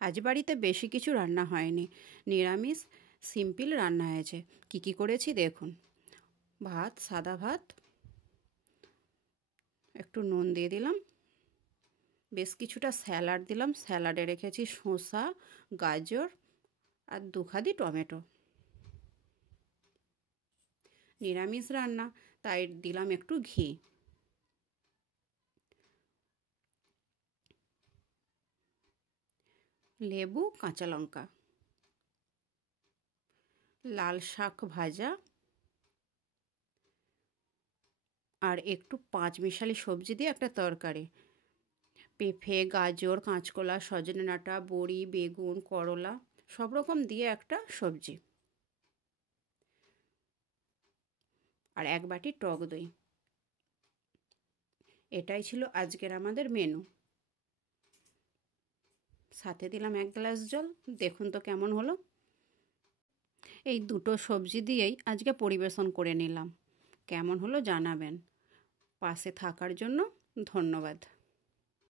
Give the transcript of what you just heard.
আজ বাড়িতে বেশি কিছু রান্না হয়নি, নিরামিষ সিম্পল রান্না হয়েছে। কি করেছি দেখুন। ভাত, সাদা ভাত, একটু নুন দিয়ে দিলাম, বেশ কিছুটা স্যালাড দিলাম। স্যালাডে রেখেছি শসা, গাজর আর দুখাদি টমেটো। নিরামিষ রান্না, তাই দিলাম একটু ঘি। লেবু, কাঁচা লঙ্কা, লাল শাক ভাজা আর একটু পাঁচমিশালি সবজি দিয়ে একটা তরকারি। পেঁপে, গাজর, কাঁচকলা, সজনে ডাঁটা, বড়ি, বেগুন, করলা সব রকম দিয়ে একটা সবজি। আর এক বাটি টক দই। এটাই ছিল আজকের আমাদের মেনু। সাথে দিলাম 1 গ্লাস জল। দেখুন তো কেমন হলো। এই দুটো সবজি দিয়েই আজকে পরিবেশন করে নিলাম। কেমন হলো জানাবেন। পাশে থাকার জন্য ধন্যবাদ।